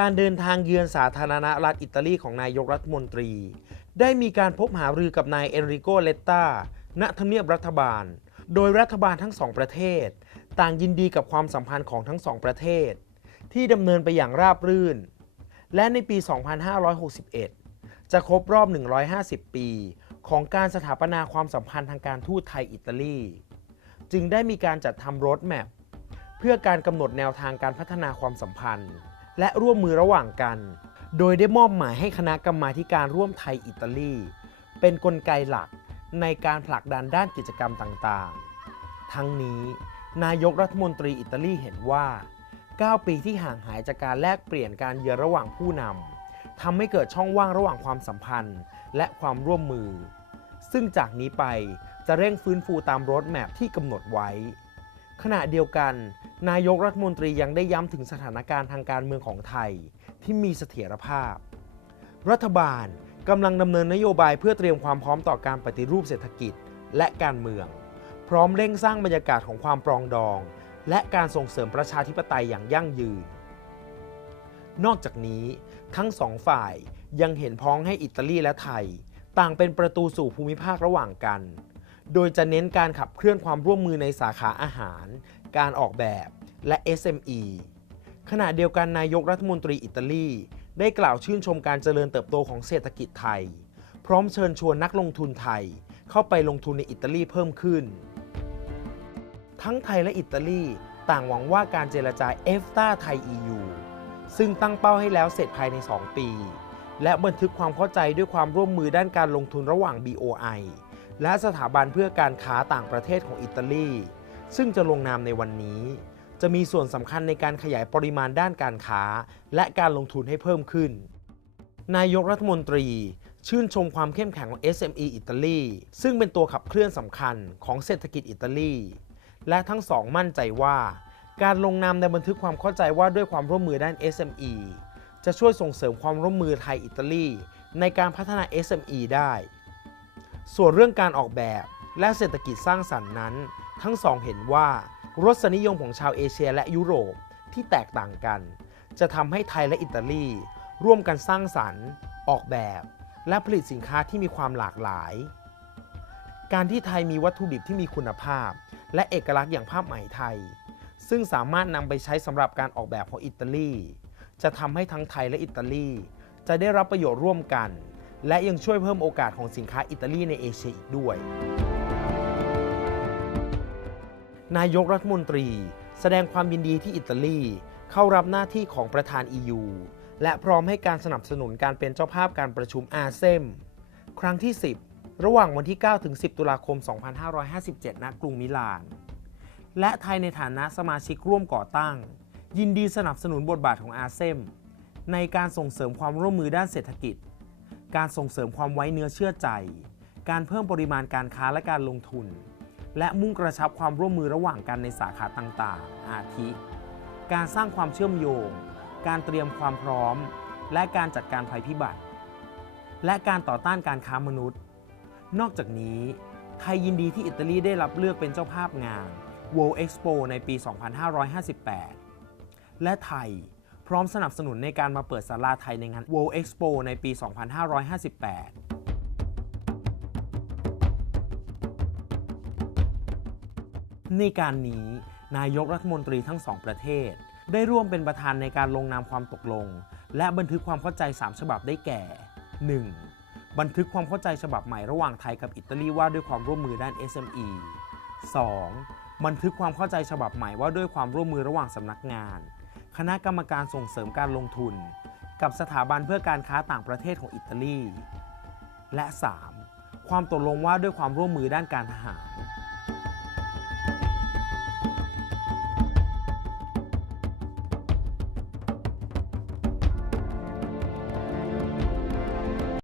การเดินทางเยือนสาธารณรัฐอิตาลีของนายกรัฐมนตรี ได้มีการพบหารือกับนายเอนริโกเลตตาณทำเนียบรัฐบาล โดยรัฐบาลทั้งสองประเทศ ต่างยินดีกับความสัมพันธ์ของทั้งสองประเทศ ที่ดำเนินไปอย่างราบรื่น และในปี 2561 จะครบรอบ 150 ปี ของการสถาปนาความสัมพันธ์ทางการทูตไทยอิตาลี จึงได้มีการจัดทำโรดแมพเพื่อการกำหนดแนวทางการพัฒนาความสัมพันธ์ และร่วมมือระหว่างกัน โดยได้มอบหมายให้คณะกรรมาการร่วมไทยอิตาลี เป็นนกลไกหลักในการผลักดันด้านกิจกรรมต่างๆ ทั้งนี้ นายกรัฐมนตรีอิตาลีเห็นว่า 9 ปีที่ห่างหายจากการแลกเปลี่ยนการเยือนระหว่างผู้นำทำให้เกิดช่องว่างระหว่างความสัมพันธ์ และความร่วมมือ ซึ่งจากนี้ไปจะเร่งฟื้นฟูตามรดแมพที่กำหนดไว้ ขณะเดียวกัน นายกรัฐมนตรียังได้ย้ำถึงสถานการณ์ทางการเมืองของไทย ที่มีเสถียรภาพ รัฐบาลกำลังดำเนินนโยบายเพื่อเตรียมความพร้อมต่อการปฏิรูปเศรษฐกิจและการเมือง พร้อมเร่งสร้างบรรยากาศของความปรองดอง และการส่งเสริมประชาธิปไตยอย่างยั่งยืน นอกจากนี้ทั้งสองฝ่ายยังเห็นพ้องให้อิตาลีและไทย ต่างเป็นประตูสู่ภูมิภาคระหว่างกัน โดยจะเน้นการขับเคลื่อนความร่วมมือในสาขาอาหาร การออกแบบและ SME ขณะเดียวกันนายกรัฐมนตรีอิตาลี ได้กล่าวชื่นชมการเจริญเติบโตของเศรษฐกิจไทย พร้อมเชิญชวนนักลงทุนไทย เข้าไปลงทุนในอิตาลีเพิ่มขึ้น ทั้งไทยและอิตาลีต่างหวังว่าการเจรจาเอฟตาไทย EU ซึ่งตั้งเป้าให้แล้วเสร็จภายใน 2 ปี และบันทึกความเข้าใจด้วยความร่วมมือด้านการลงทุนระหว่าง BOI และสถาบันเพื่อการค้าต่างประเทศของอิตาลี ซึ่งจะลงนามในวันนี้ จะมีส่วนสำคัญในการขยายปริมาณด้านการค้า และการลงทุนให้เพิ่มขึ้น นายกรัฐมนตรีชื่นชมความเข้มแข็งของ SME อิตาลี ซึ่งเป็นตัวขับเคลื่อนสำคัญของเศรษฐกิจอิตาลี และทั้งสองมั่นใจว่า การลงนามในบันทึกความเข้าใจว่าด้วยความร่วมมือด้าน SME จะช่วยส่งเสริมความร่วมมือไทยอิตาลี ในการพัฒนา SME ได้ ส่วนเรื่องการออกแบบและเศรษฐกิจสร้างสรรค์นั้น ทั้งสองเห็นว่ารสนิยมของชาวเอเชียและยุโรปที่แตกต่างกัน จะทำให้ไทยและอิตาลี ร่วมกันสร้างสรรค์ ออกแบบ และผลิตสินค้าที่มีความหลากหลาย การที่ไทยมีวัตถุดิบที่มีคุณภาพ และเอกลักษณ์อย่างผ้าไหมไทย ซึ่งสามารถนำไปใช้สำหรับการออกแบบของอิตาลี จะทำให้ทั้งไทยและอิตาลี จะได้รับประโยชน์ร่วมกัน และยังช่วยเพิ่มโอกาสของสินค้าอิตาลีในเอเชียอีกด้วย นายกรัฐมนตรี แสดงความยินดีที่อิตาลี เข้ารับหน้าที่ของประธาน EU และพร้อมให้การสนับสนุนการเป็นเจ้าภาพการประชุมอาเซมครั้งที่ 10 ระหว่างวันที่ 9 ถึง 10 ตุลาคม 2557 ณ กรุงมิลาน และไทยในฐานะสมาชิกร่วมก่อตั้ง ยินดีสนับสนุนบทบาทของอาเซมในการส่งเสริมความร่วมมือด้านเศรษฐกิจ การส่งเสริมความไว้เนื้อเชื่อใจ การเพิ่มปริมาณการค้าและการลงทุน และมุ่งกระชับความร่วมมือระหว่างกันในสาขาต่างๆ อาทิ การสร้างความเชื่อมโยง การเตรียมความพร้อม และการจัดการภัยพิบัติ และการต่อต้านการค้ามนุษย์ นอกจากนี้ ไทยยินดีที่อิตาลีได้รับเลือกเป็นเจ้าภาพงาน World Expo ในปี 2558 และไทย พร้อมสนับสนุนในการมาเปิดศาลาไทยในงาน World Expo ในปี 2558ในการนี้นายกรัฐมนตรีทั้งสองประเทศ ได้ร่วมเป็นประธานในการลงนามความตกลง และบันทึกความเข้าใจ 3 ฉบับได้แก่ 1. บันทึกความเข้าใจฉบับใหม่ระหว่างไทยกับอิตาลีว่าด้วยความร่วมมือด้าน SME 2. บันทึกความเข้าใจฉบับใหม่ว่าด้วยความร่วมมือระหว่างสำนักงาน คณะกรรมการส่งเสริมการลงทุน กับสถาบันเพื่อการค้าต่างประเทศของอิตาลี และ 3. ความตกลงว่าด้วยความร่วมมือด้านการทหาร